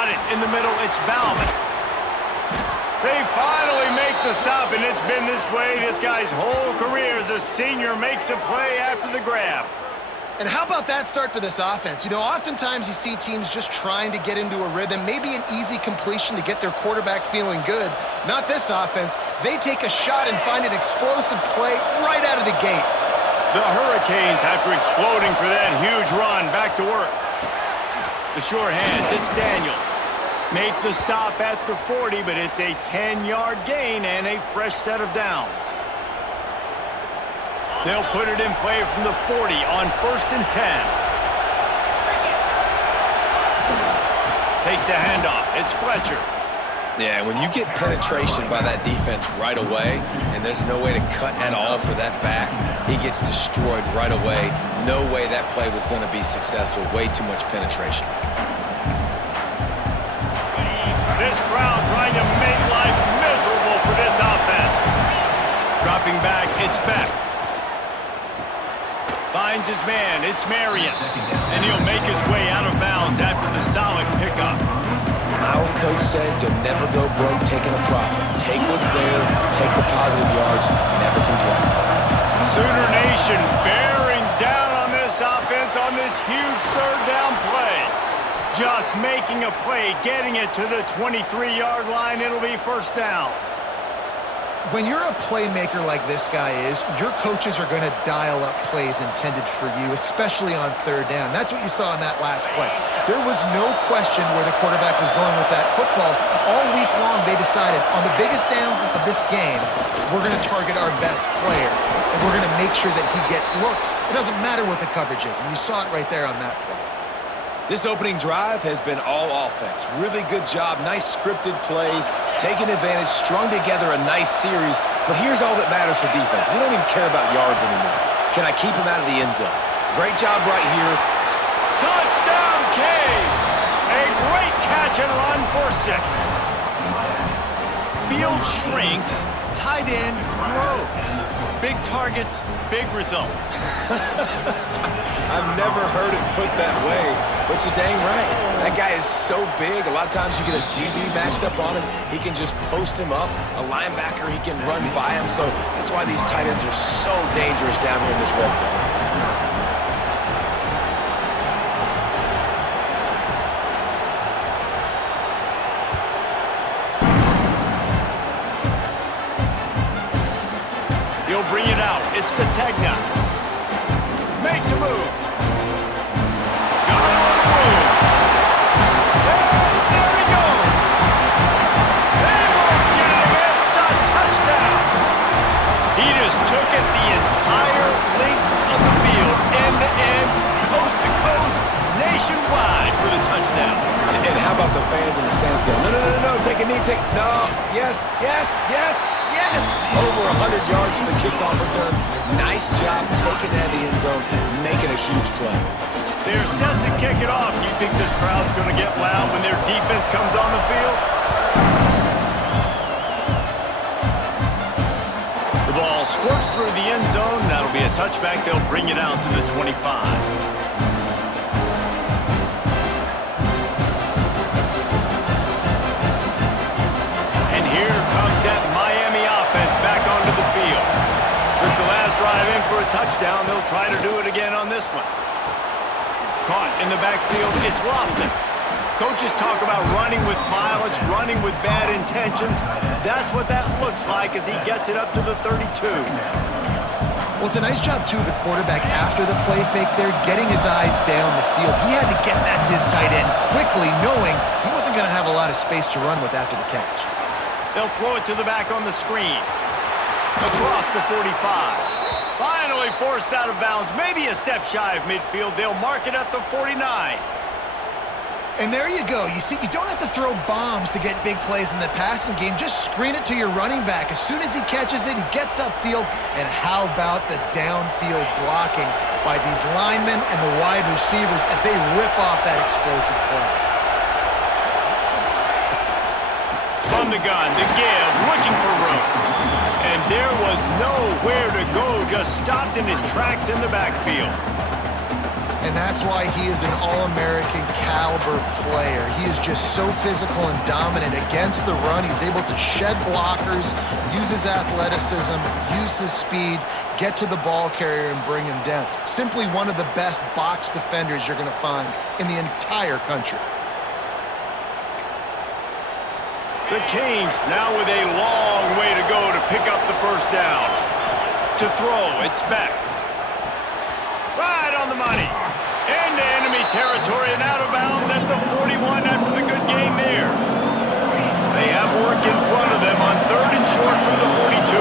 Got it in the middle. It's Bauman. They finally make the stop, and it's been this way this guy's whole career as a senior makes a play after the grab. And how about that start for this offense? You know, oftentimes you see teams just trying to get into a rhythm, maybe an easy completion to get their quarterback feeling good. Not this offense. They take a shot and find an explosive play right out of the gate. The Hurricanes, after exploding for that huge run, back to work. The sure hands, it's Daniels. Make the stop at the 40, but it's a 10-yard gain and a fresh set of downs. They'll put it in play from the 40 on 1st and 10. Takes the handoff. It's Fletcher. Yeah, when you get penetration by that defense right away, and there's no way to cut at all for that back, he gets destroyed right away. No way that play was going to be successful. Way too much penetration. This crowd trying to make life miserable for this offense. Dropping back, it's Beck. Finds his man, it's Marion. And he'll make his way out of bounds after the solid pickup. Our coach said you'll never go broke taking a profit. Take what's there, take the positive yards, and never complain. Sooner Nation bearing down on this offense on this huge third down play. Just making a play, getting it to the 23-yard line, it'll be first down. When you're a playmaker like this guy is, your coaches are going to dial up plays intended for you, especially on third down. That's what you saw in that last play. There was no question where the quarterback was going with that football. All week long, they decided on the biggest downs of this game, we're going to target our best player, and we're going to make sure that he gets looks. It doesn't matter what the coverage is, and you saw it right there on that play. This opening drive has been all offense. Really good job, nice scripted plays, taking advantage, strung together a nice series. But here's all that matters for defense. We don't even care about yards anymore. Can I keep him out of the end zone? Great job right here. Touchdown, Canes! A great catch and run for 6. Field shrinks, tight end grows. Big targets, big results. I've never heard it put that way, but you're dang right. That guy is so big, a lot of times you get a DB matched up on him. He can just post him up. A linebacker, he can run by him. So that's why these tight ends are so dangerous down here in this red zone. He'll bring it out. It's Sategna. Makes a move. Got it on the move. And there he goes. They won't get him. It's a touchdown. He just took it the entire length of the field, end to end, coast to coast, nationwide for the touchdown. And how about the fans in the stands going, no, no, no, no, take a knee, no, yes, yes, yes, yes. Over 100 yards to the kickoff return. Nice job taking that in the end zone, making a huge play. They're set to kick it off. You think this crowd's going to get loud when their defense comes on the field? The ball squirts through the end zone. That'll be a touchback. They'll bring it out to the 25. Drive in for a touchdown. They'll try to do it again on this one. Caught in the backfield. It's Lofton. Coaches talk about running with violence, running with bad intentions. That's what that looks like as he gets it up to the 32. Well, it's a nice job, too, of the quarterback after the play fake there, getting his eyes down the field. He had to get that to his tight end quickly, knowing he wasn't going to have a lot of space to run with after the catch. They'll throw it to the back on the screen. Across the 45. Finally forced out of bounds, maybe a step shy of midfield. They'll mark it at the 49. And there you go. You see, you don't have to throw bombs to get big plays in the passing game. Just screen it to your running back. As soon as he catches it, he gets upfield. And how about the downfield blocking by these linemen and the wide receivers as they rip off that explosive play. From the gun, to give, looking for room. And there was nowhere to go, just stopped in his tracks in the backfield. And that's why he is an All-American caliber player. He is just so physical and dominant against the run. He's able to shed blockers, use his athleticism, use his speed, get to the ball carrier and bring him down. Simply one of the best box defenders you're going to find in the entire country. The Canes now with a long way to go to pick up the first down. To throw, it's Beck. Right on the money. Into enemy territory and out of bounds at the 41 after the good gain there. They have work in front of them on 3rd and short from the 42.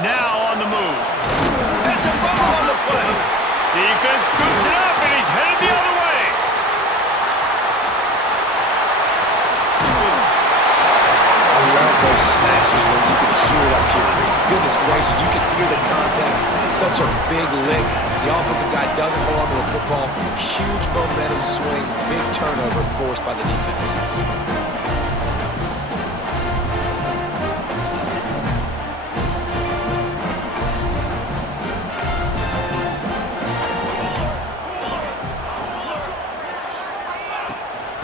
Now on the move. It's a fumble on the play. Defense scoops it up and he's headed the other way. Those smashes where you can hear it up here, Reese. Goodness gracious, you can hear the contact. Such a big lick. The offensive guy doesn't hold on to the football. Huge momentum swing. Big turnover forced by the defense.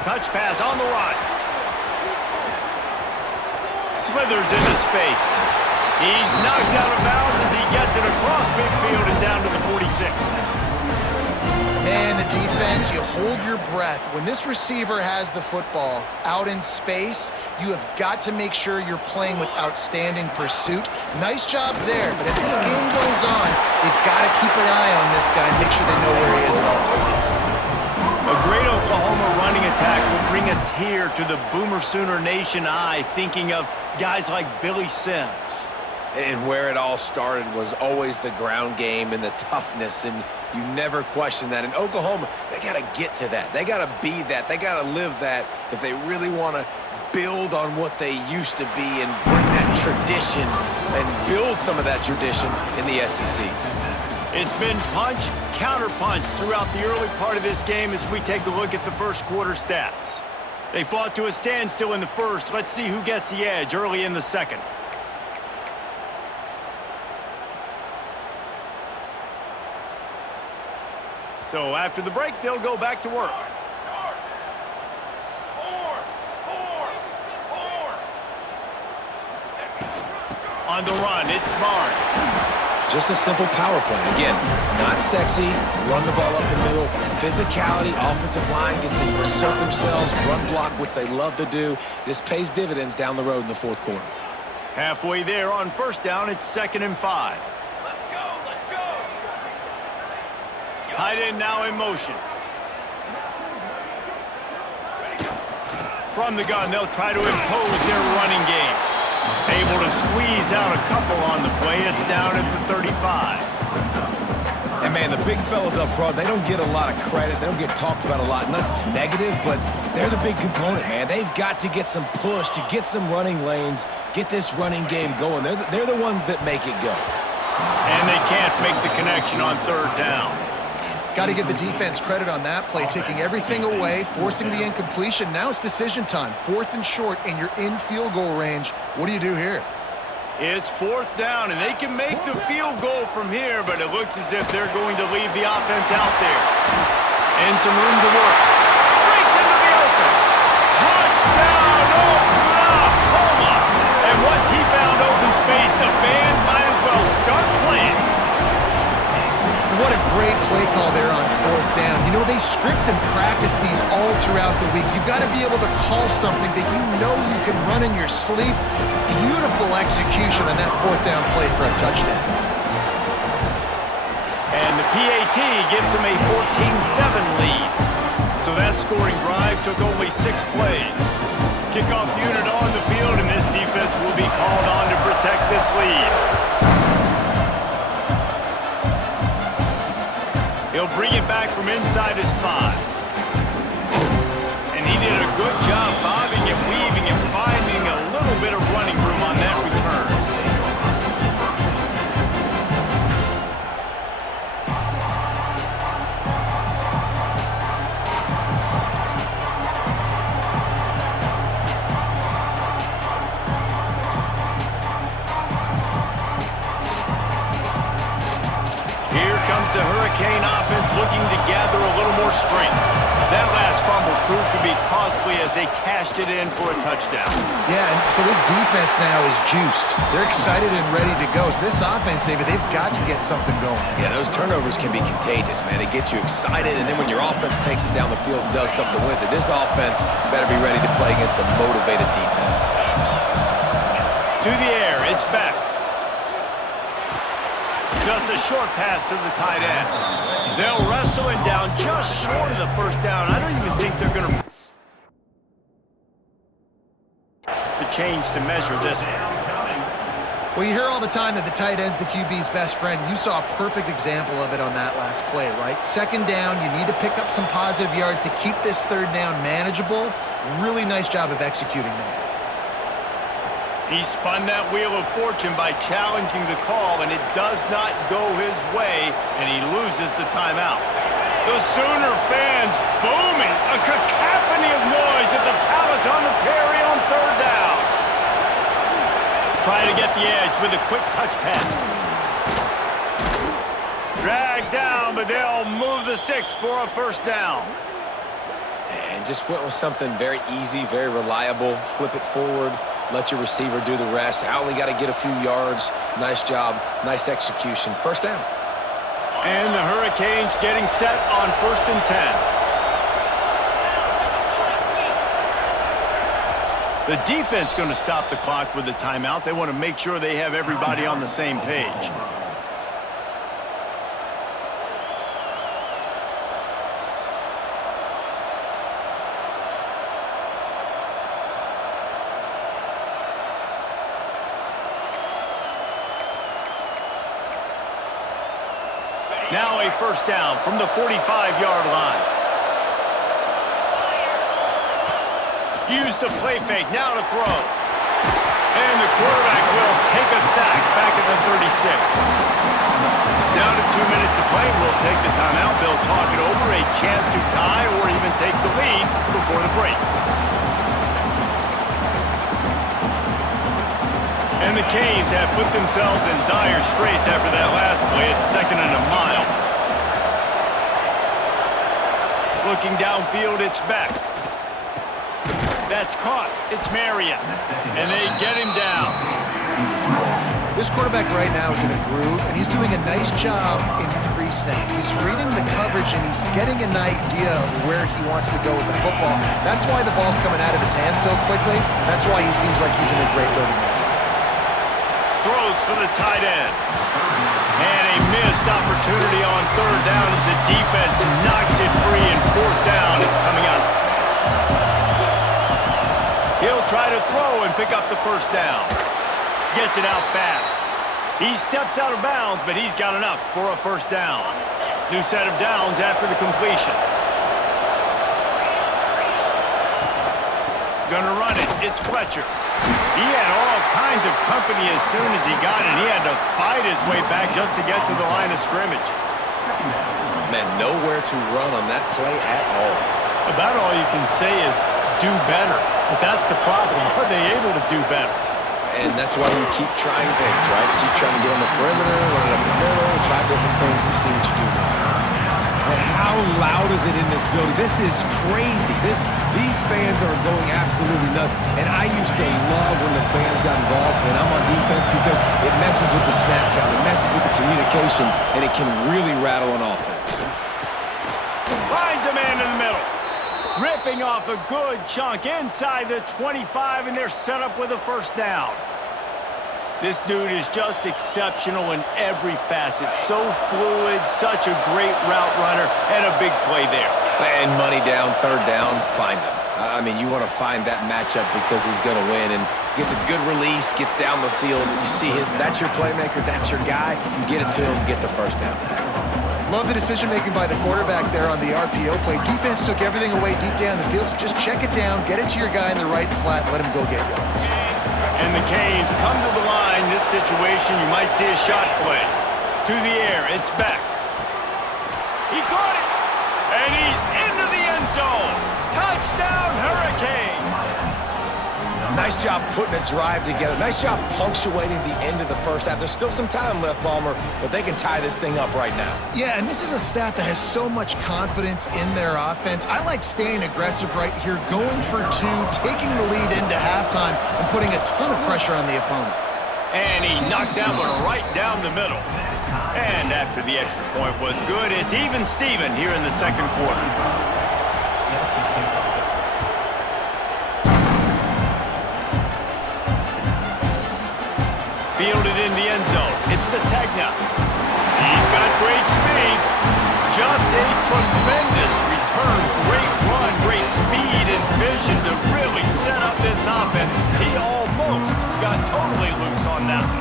Touch pass on the run. Slithers into space. He's knocked out of bounds as he gets it across midfield and down to the 46. Man, the defense, you hold your breath. When this receiver has the football out in space, you have got to make sure you're playing with outstanding pursuit. Nice job there, but as this game goes on, they've got to keep an eye on this guy and make sure they know where he is at all times. A great Oklahoma running attack will bring a tear to the Boomer Sooner Nation eye, thinking of guys like Billy Sims. And where it all started was always the ground game and the toughness, and you never question that. In Oklahoma, they got to get to that. They got to be that. They got to live that if they really want to build on what they used to be and bring that tradition and build some of that tradition in the SEC. It's been punch, counter-punch throughout the early part of this game as we take a look at the first quarter stats. They fought to a standstill in the first. Let's see who gets the edge early in the second. So after the break, they'll go back to work. On the run, it's Barnes. Just a simple power play. Again, not sexy, run the ball up the middle. Physicality, offensive line gets to assert themselves, run block, which they love to do. This pays dividends down the road in the fourth quarter. Halfway there on first down, it's 2nd and 5. Let's go. Tight end now in motion. From the gun, they'll try to impose their running game. Able to squeeze out a couple on the play. It's down at the 35. And, man, the big fellas up front, they don't get a lot of credit. They don't get talked about a lot unless it's negative, but they're the big component, man. They've got to get some push, to get some running lanes, get this running game going. They're the ones that make it go. And they can't make the connection on 3rd down. Got to give the defense credit on that play, taking everything away, forcing the incompletion. Now it's decision time. 4th and short, and you're in field goal range. What do you do here? It's 4th down, and they can make the field goal from here, but it looks as if they're going to leave the offense out there. And some room to work. Breaks into the open. Touchdown, Oklahoma! And once he found open space, the band might as well start playing. What a great play call there on 4th down. You know, they script and practice these all throughout the week. You've got to be able to call something that you know you can run in your sleep. Beautiful execution on that 4th down play for a touchdown. And the PAT gives them a 14-7 lead. So that scoring drive took only 6 plays. Kickoff unit on the field, and this defense will be called on to protect this lead. He'll bring it back from inside his 5. And he did a good job bobbing and weaving and finding a little bit of running room on that return. strength. That last fumble proved to be costly as they cashed it in for a touchdown. Yeah, and so this defense now is juiced. They're excited and ready to go. So this offense, David, they've got to get something going. Yeah, those turnovers can be contagious, man. It gets you excited, and then when your offense takes it down the field and does something with it, this offense better be ready to play against a motivated defense. To the air, it's back. Just a short pass to the tight end. They'll wrestle it down just short of the first down. I don't even think they're going to change to measure this one. Well, you hear all the time that the tight end's the QB's best friend. You saw a perfect example of it on that last play, right? Second down, you need to pick up some positive yards to keep this third down manageable. Really nice job of executing that. He spun that wheel of fortune by challenging the call, and it does not go his way, and he loses the timeout. The Sooner fans booming, a cacophony of noise at the Palace on the Prairie on third down. Trying to get the edge with a quick touch pass. Dragged down, but they'll move the sticks for a first down. And just went with something very easy, very reliable. Flip it forward, let your receiver do the rest. I only got to get a few yards. Nice job, nice execution. First down. And the Hurricanes getting set on 1st and 10. The defense going to stop the clock with a timeout. They want to make sure they have everybody on the same page. Now a first down from the 45-yard line. Use the play fake, now to throw. And the quarterback will take a sack back at the 36. Down to 2 minutes to play. We'll take the timeout. They'll talk it over, a chance to tie or even take the lead before the break. And the Canes have put themselves in dire straits after that last play. It's 2nd and a mile. Looking downfield, it's back. That's caught. It's Marion. And they get him down. This quarterback right now is in a groove, and he's doing a nice job in pre-snap. He's reading the coverage, and he's getting an idea of where he wants to go with the football. That's why the ball's coming out of his hands so quickly. That's why he seems like he's in a great rhythm. Throws for the tight end. And a missed opportunity on third down as the defense knocks it free, and fourth down is coming up. He'll try to throw and pick up the first down. Gets it out fast. He steps out of bounds, but he's got enough for a first down. New set of downs after the completion. Gonna run it. It's Fletcher. He had all kinds of company as soon as he got it. He had to fight his way back just to get to the line of scrimmage. Man, nowhere to run on that play at all. About all you can say is do better. But that's the problem. Are they able to do better? And that's why you keep trying things, right? Keep trying to get on the perimeter, run it up the middle, try different things to see what you do now. And how loud is it in this building? This is crazy. These fans are going absolutely nuts. And I used to love when the fans got involved, and I'm on defense because it messes with the snap count, it messes with the communication, and it can really rattle an offense. Finds a man in the middle. Ripping off a good chunk inside the 25, and they're set up with a first down. This dude is just exceptional in every facet. So fluid, such a great route runner, and a big play there. And money down, third down, find him. I mean, you want to find that matchup because he's going to win, and gets a good release, gets down the field. You see that's your playmaker, that's your guy. Get it to him, get the first down. Love the decision-making by the quarterback there on the RPO play. Defense took everything away deep down the field, so just check it down, get it to your guy in the right flat, and let him go get yards. And the Canes come to the line. This situation, you might see a shot play. To the air, it's back. He caught it, and he's into the end zone. Touchdown, Hurricanes. Nice job putting a drive together. Nice job punctuating the end of the first half. There's still some time left, Palmer, but they can tie this thing up right now. Yeah, and this is a staff that has so much confidence in their offense. I like staying aggressive right here, going for two, taking the lead into halftime, and putting a ton of pressure on the opponent. And he knocked that one right down the middle. And after the extra point was good, it's even Steven here in the second quarter. Fielded in the end zone. It's Sategna. He's got great speed. Just a tremendous return. Great run, great speed and vision to really set up this offense. He almost got totally loose on that one.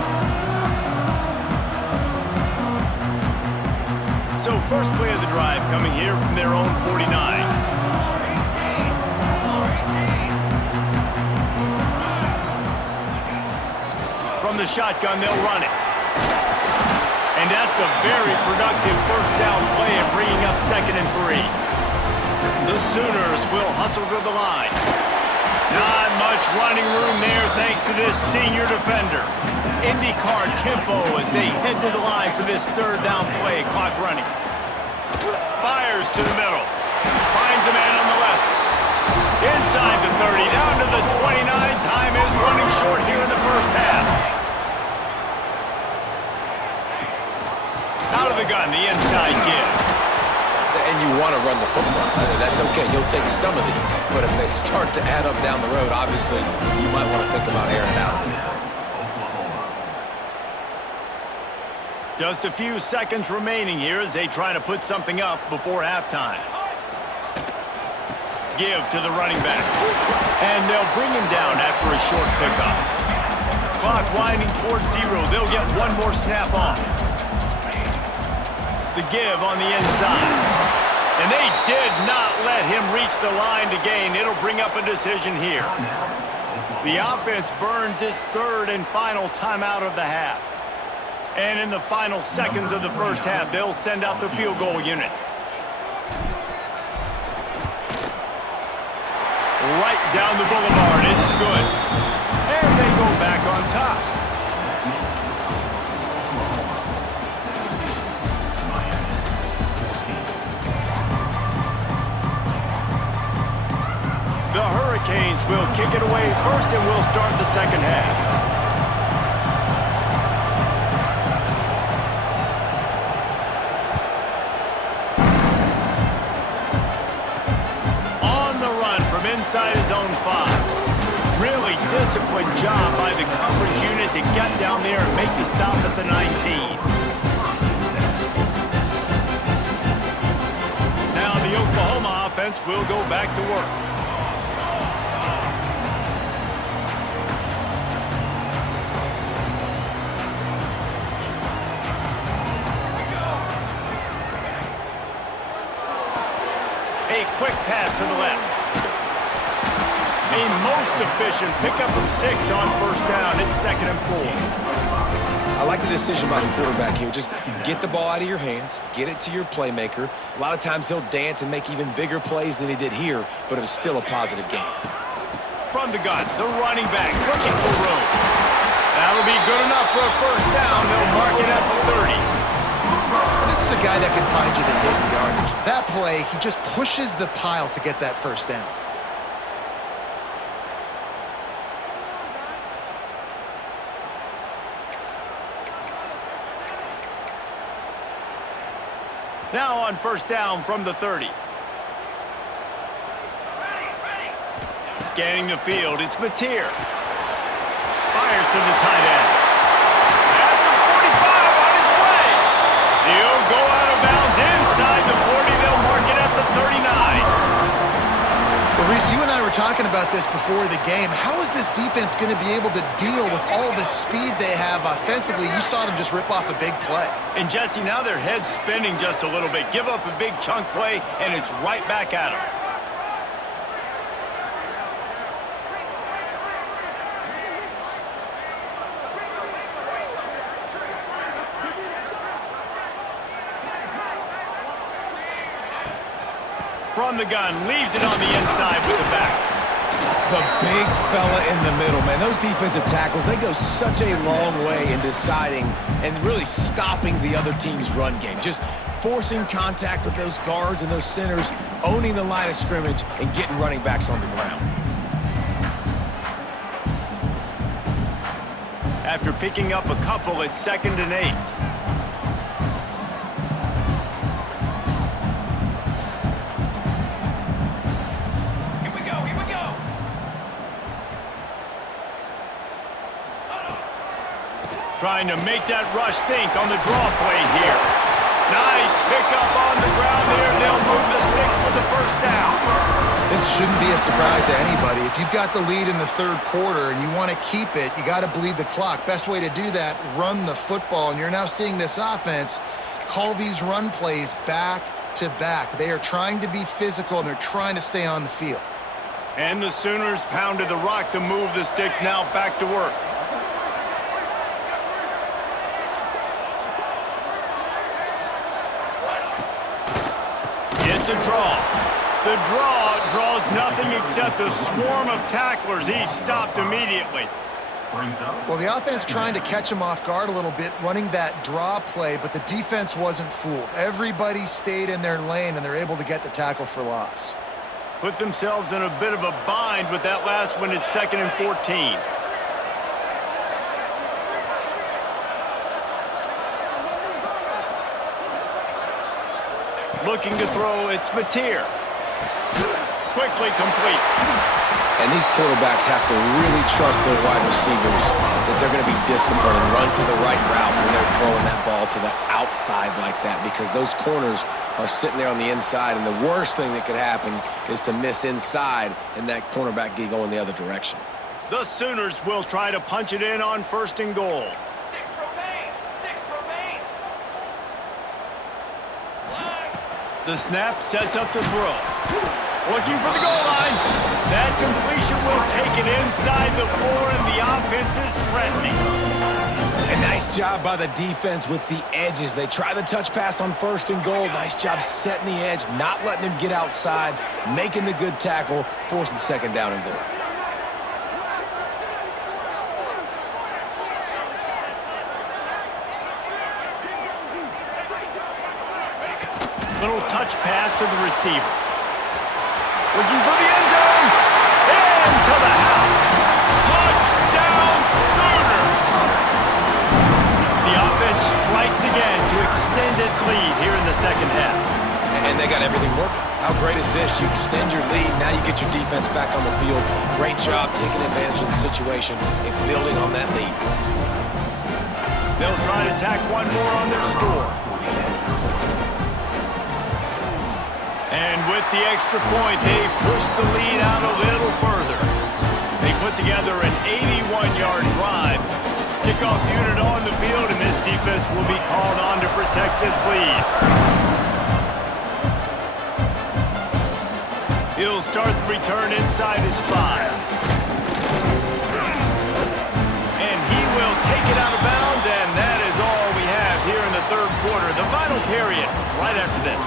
So first play of the drive coming here from their own 49. From the shotgun, they'll run it. And that's a very productive first down play and bringing up 2nd and 3. The Sooners will hustle to the line. Not much running room there thanks to this senior defender. IndyCar tempo as they head to the line for this 3rd down play. Clock running. Fires to the middle. Finds a man on the left. Inside the 30, down to the 29. Time is running short here in the first half. Out of the gun, the inside give. And you want to run the football. That's okay. You'll take some of these. But if they start to add up down the road, obviously, you might want to think about airing it out a little bit. Just a few seconds remaining here as they try to put something up before halftime. Give to the running back. And they'll bring him down after a short pickup. Clock winding towards 0. They'll get one more snap off. The give on the inside. And they did not let him reach the line to gain. It'll bring up a decision here. The offense burns its 3rd and final timeout of the half. And in the final seconds of the first half, they'll send out the field goal unit. Right down the boulevard. It's good. And they go back on top. The Hurricanes will kick it away first and will start the second half. On the run from inside his own 5. Really disciplined job by the coverage unit to get down there and make the stop at the 19. Now the Oklahoma offense will go back to work. A quick pass to the left. A most efficient pickup of 6 on first down. It's 2nd and 4. I like the decision by the quarterback here. Just get the ball out of your hands, get it to your playmaker. A lot of times he'll dance and make even bigger plays than he did here, but it was still a positive game. From the gun, the running back looking for room. That'll be good enough for a first down. They'll mark it at the 30. This is a guy that can find you the hidden yardage. That play, he just pushes the pile to get that first down. Now on first down from the 30. Scanning the field, it's Mateer. Fires to the tight end. At the 45 on his way. He'll go out of bounds inside the 40. They'll mark it at the 39. Well, Reese, you and I were talking about this before the game. How is this defense going to be able to deal with all the speed they have offensively? You saw them just rip off a big play. And Jesse, now their head's spinning just a little bit. Give up a big chunk play, and it's right back at them. From the gun, leaves it on the inside with the back. The big fella in the middle, man. Those defensive tackles, they go such a long way in deciding and really stopping the other team's run game. Just forcing contact with those guards and those centers, owning the line of scrimmage, and getting running backs on the ground. After picking up a couple, it's 2nd and 8. Trying to make that rush think on the draw play here. Nice pickup on the ground there. They'll move the sticks with the first down. This shouldn't be a surprise to anybody. If you've got the lead in the third quarter and you want to keep it, you got to bleed the clock. Best way to do that, run the football. And you're now seeing this offense call these run plays back to back. They are trying to be physical, and they're trying to stay on the field. And the Sooners pounded the rock to move the sticks. Now back to work. It's a draw. The draw draws nothing except a swarm of tacklers. He's stopped immediately. Well, the offense trying to catch him off guard a little bit, running that draw play, but the defense wasn't fooled. Everybody stayed in their lane, and they're able to get the tackle for loss. Put themselves in a bit of a bind, but that last one is 2nd and 14. Looking to throw, it's Mateer. Quickly complete. And these quarterbacks have to really trust their wide receivers that they're going to be disciplined and run to the right route when they're throwing that ball to the outside like that, because those corners are sitting there on the inside, and the worst thing that could happen is to miss inside and that cornerback get going the other direction. The Sooners will try to punch it in on 1st and goal. The snap sets up the throw. Looking for the goal line. That completion will take it inside the 4, and the offense is threatening. A nice job by the defense with the edges. They try the touch pass on 1st and goal. Nice job setting the edge, not letting him get outside, making the good tackle, forcing 2nd down and goal. Little touch pass to the receiver. Looking for the end zone. Into the house. Touchdown Sooners. The offense strikes again to extend its lead here in the 2nd half. And they got everything working. How great is this? You extend your lead, now you get your defense back on the field. Great job taking advantage of the situation and building on that lead. They'll try to tack one more on their score. And with the extra point, they push the lead out a little further. They put together an 81-yard drive. Kickoff unit on the field, and this defense will be called on to protect this lead. He'll start the return inside his 5. And he will take it out of bounds, and that is all we have here in the 3rd quarter. The final period right after this.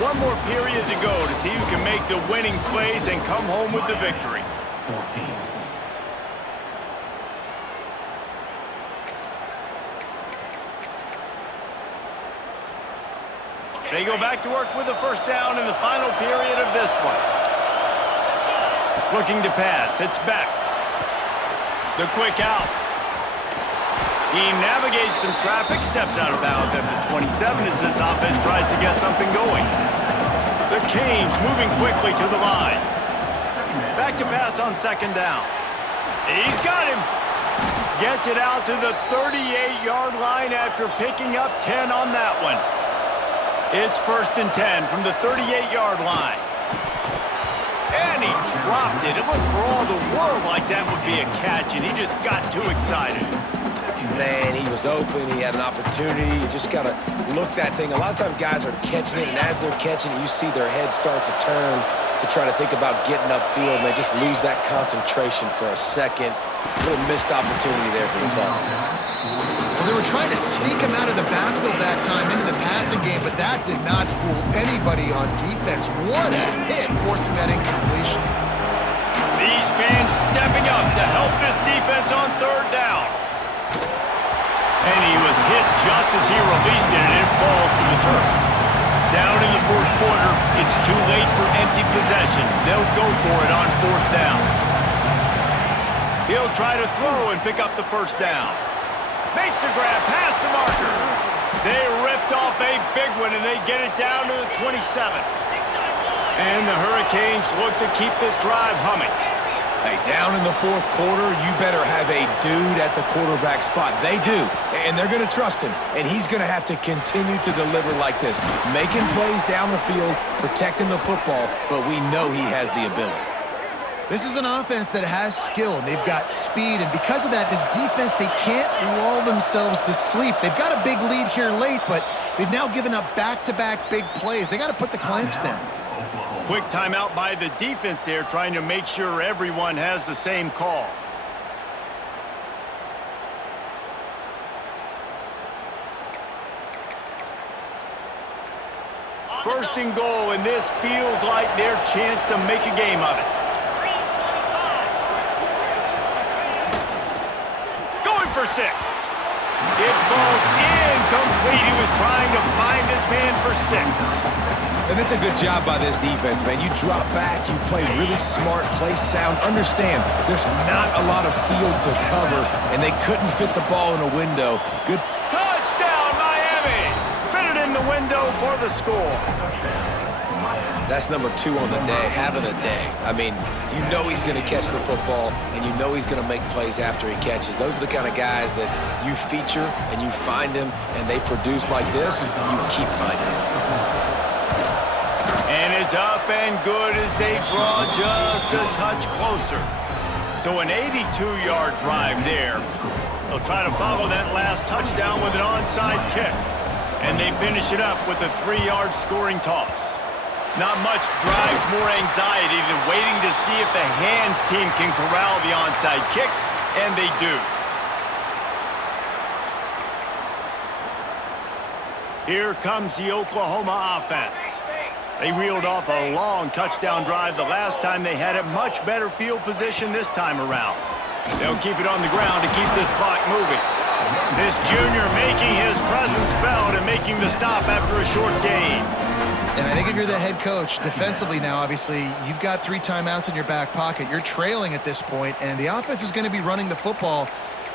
One more period to go to see who can make the winning plays and come home with the victory. 14. They go back to work with the 1st down in the final period of this one. Looking to pass, it's Beck. The quick out. He navigates some traffic, steps out of bounds at the 27 as this offense tries to get something going. The Canes moving quickly to the line. Back to pass on 2nd down. He's got him. Gets it out to the 38-yard line after picking up 10 on that one. It's 1st and 10 from the 38-yard line. And he dropped it. It looked for all the world like that would be a catch, and he just got too excited. Man, he was open. He had an opportunity. You just got to look that thing. A lot of times guys are catching it, and as they're catching it, you see their head start to turn to try to think about getting upfield, and they just lose that concentration for a second. A little missed opportunity there for this offense. Well, they were trying to sneak him out of the backfield that time into the passing game, but that did not fool anybody on defense. What a hit, forcing that incompletion. These fans stepping up to help this defense on third down. And he was hit just as he released it, and it falls to the turf. Down in the fourth quarter, it's too late for empty possessions. They'll go for it on fourth down. He'll try to throw and pick up the first down. Makes the grab past the marker. They ripped off a big one, and they get it down to the 27. And the Hurricanes look to keep this drive humming. Hey, down in the fourth quarter, you better have a dude at the quarterback spot. They do, and they're going to trust him, and he's going to have to continue to deliver like this, making plays down the field, protecting the football, but we know he has the ability. This is an offense that has skill, and they've got speed, and because of that, this defense, they can't lull themselves to sleep. They've got a big lead here late, but they've now given up back-to-back big plays. They got to put the clamps down. Quick timeout by the defense there, trying to make sure everyone has the same call. First and goal, and this feels like their chance to make a game of it. Going for 6. It falls incomplete. He was trying to find his man for 6. And that's a good job by this defense, man. You drop back, you play really smart, play sound. Understand, there's not a lot of field to cover, and they couldn't fit the ball in a window. Good. Touchdown, Miami! Fitted in the window for the score. That's number 2 on the day, having a day. I mean, you know he's going to catch the football, and you know he's going to make plays after he catches. Those are the kind of guys that you feature, and you find them, and they produce like this, you keep finding them. And it's up and good as they draw just a touch closer. So an 82-yard drive there. They'll try to follow that last touchdown with an onside kick. And they finish it up with a 3-yard scoring toss. Not much drives more anxiety than waiting to see if the hands team can corral the onside kick, and they do. Here comes the Oklahoma offense. They reeled off a long touchdown drive the last time. They had a much better field position this time around. They'll keep it on the ground to keep this clock moving. This junior making his presence felt and making the stop after a short gain. And I think if you're the head coach, defensively now, obviously, you've got 3 timeouts in your back pocket. You're trailing at this point, and the offense is going to be running the football,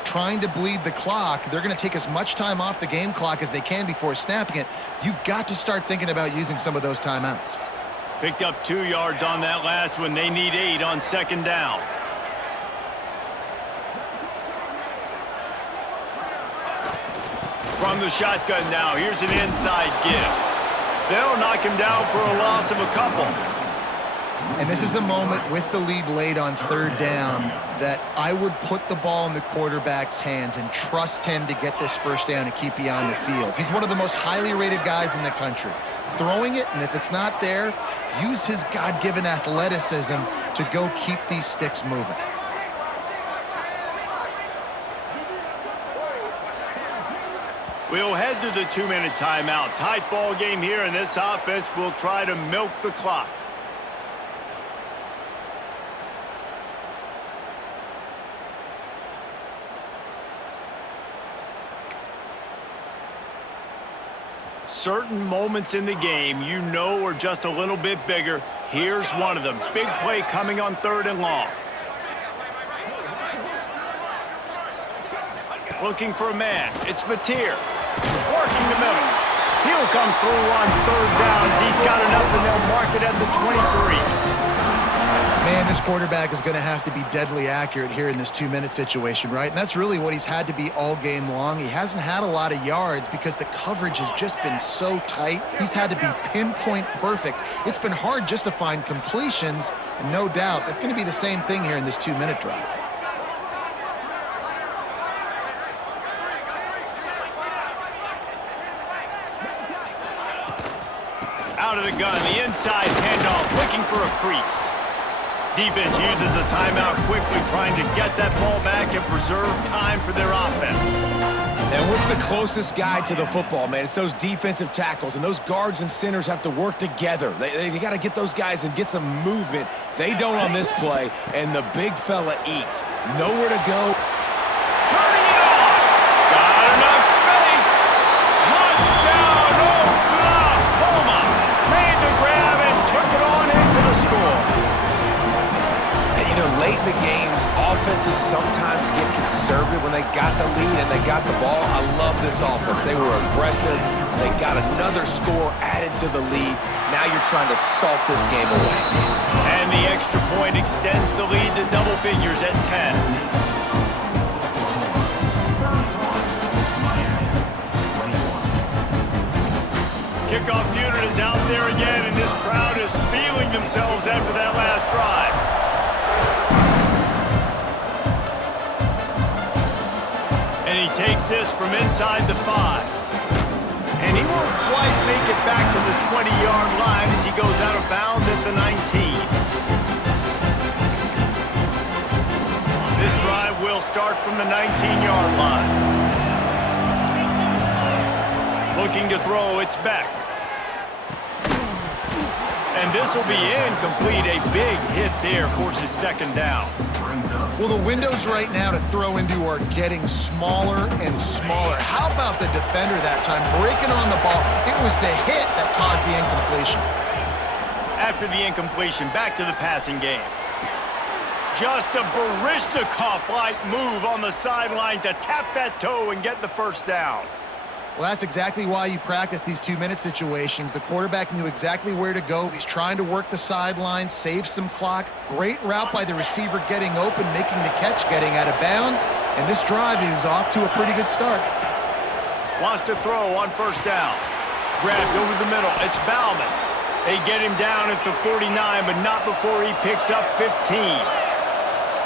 trying to bleed the clock. They're going to take as much time off the game clock as they can before snapping it. You've got to start thinking about using some of those timeouts. Picked up 2 yards on that last one. They need 8 on second down. From the shotgun now, here's an inside give. They'll knock him down for a loss of a couple. And this is a moment with the lead late on third down that I would put the ball in the quarterback's hands and trust him to get this first down and keep you on the field. He's one of the most highly rated guys in the country. Throwing it, and if it's not there, use his God-given athleticism to go keep these sticks moving. We'll head to the 2-minute timeout. Tight ball game here, and this offense will try to milk the clock. Certain moments in the game you know are just a little bit bigger. Here's one of them. Big play coming on 3rd and long. Looking for a man. It's Mateer. Working the middle. He'll come through on 3rd downs. He's got enough, and they'll mark it at the 23. Man, this quarterback is going to have to be deadly accurate here in this 2-minute situation, right? And that's really what he's had to be all game long. He hasn't had a lot of yards because the coverage has just been so tight. He's had to be pinpoint perfect. It's been hard just to find completions, and no doubt that's going to be the same thing here in this 2-minute drive. Out of the gun, the inside handoff, looking for a crease. Defense uses a timeout quickly, trying to get that ball back and preserve time for their offense. And what's the closest guy to the football, man? It's those defensive tackles, and those guards and centers have to work together. They got to get those guys and get some movement. They don't on this play, and the big fella eats. Nowhere to go. Turning it on. Got enough space. Touchdown, Oklahoma. Made the grab and took it on in for the score. And, you know, late in the games, offenses sometimes get conservative when they got the lead and they got the ball. I love this offense. They were aggressive. They got another score added to the lead. Now you're trying to salt this game away. And the extra point extends the lead to double figures at 10. Kickoff unit is out there again, and this crowd is feeling themselves after that last drive. And he takes this from inside the 5. And he won't quite make it back to the 20-yard line as he goes out of bounds at the 19. This drive will start from the 19-yard line. Looking to throw, it's Beck. And this will be incomplete. A big hit there forces second down. Well, the windows right now to throw into are getting smaller and smaller. How about the defender that time breaking on the ball? It was the hit that caused the incompletion. After the incompletion, back to the passing game. Just a Baryshnikov-like move on the sideline to tap that toe and get the first down. Well, that's exactly why you practice these 2-minute situations. The quarterback knew exactly where to go. He's trying to work the sideline, save some clock. Great route by the receiver getting open, making the catch, getting out of bounds. And this drive is off to a pretty good start. Wants to throw on first down. Grabbed over the middle. It's Bauman. They get him down at the 49, but not before he picks up 15.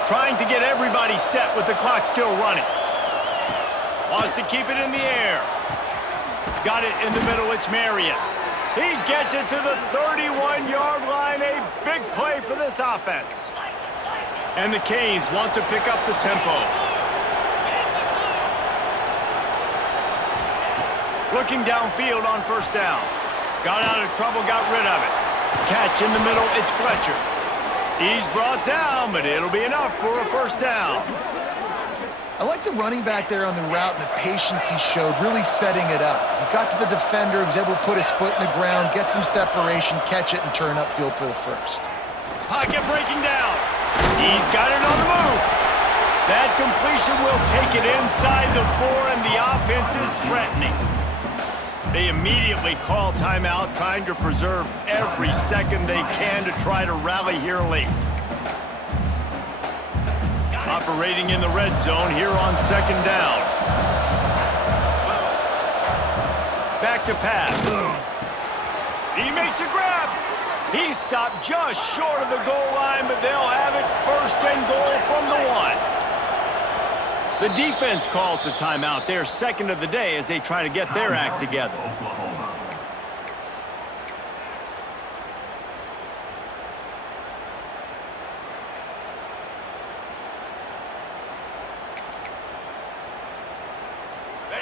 Trying to get everybody set with the clock still running. Wants to keep it in the air. Got it in the middle, it's Marion. He gets it to the 31-yard line, a big play for this offense. And the Canes want to pick up the tempo. Looking downfield on first down. Got out of trouble, got rid of it. Catch in the middle, it's Fletcher. He's brought down, but it'll be enough for a first down. I like the running back there on the route and the patience he showed, really setting it up. He got to the defender, was able to put his foot in the ground, get some separation, catch it, and turn upfield for the first. Pocket breaking down. He's got it on the move. That completion will take it inside the 4, and the offense is threatening. They immediately call timeout, trying to preserve every second they can to try to rally here late. Operating in the red zone here on second down. Back to pass. He makes a grab. He stopped just short of the goal line, but they'll have it first and goal from the 1. The defense calls the timeout, their second of the day, as they try to get their act together.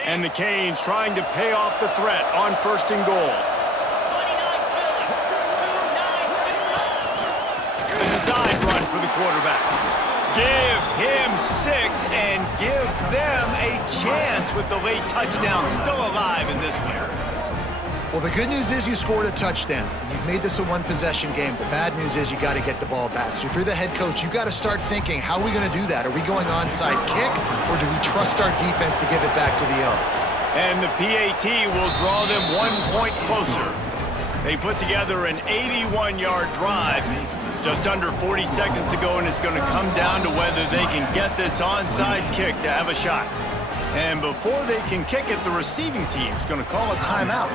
And the Canes trying to pay off the threat on first and goal. A design run for the quarterback. Give him 6 and give them a chance with the late touchdown still alive in this one. Well, the good news is you scored a touchdown. You've made this a one-possession game. The bad news is you got to get the ball back. So if you're the head coach, you got to start thinking, how are we going to do that? Are we going onside kick, or do we trust our defense to give it back to the owner? And the PAT will draw them 1 point closer. They put together an 81-yard drive. Just under 40 seconds to go, and it's going to come down to whether they can get this onside kick to have a shot. And before they can kick it, the receiving team's going to call a timeout.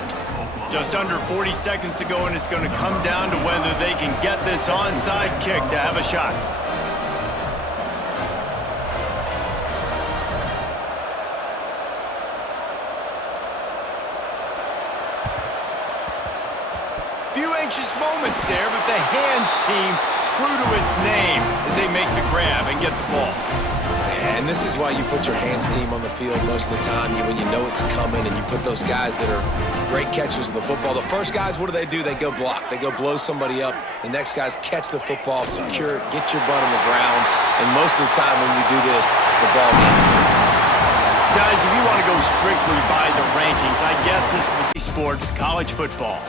Just under 40 seconds to go, and it's going to come down to whether they can get this onside kick to have a shot. Few anxious moments there, but the hands team true to its name as they make the grab and get the ball. Yeah, and this is why you put your hands team on the field most of the time when you know it's coming, and you put those guys that are great catchers of the football. The first guys, what do? They go block. They go blow somebody up. The next guys catch the football, secure it, get your butt on the ground, and most of the time when you do this, the ball game is over. Guys, if you want to go strictly by the rankings, I guess this was sports college football.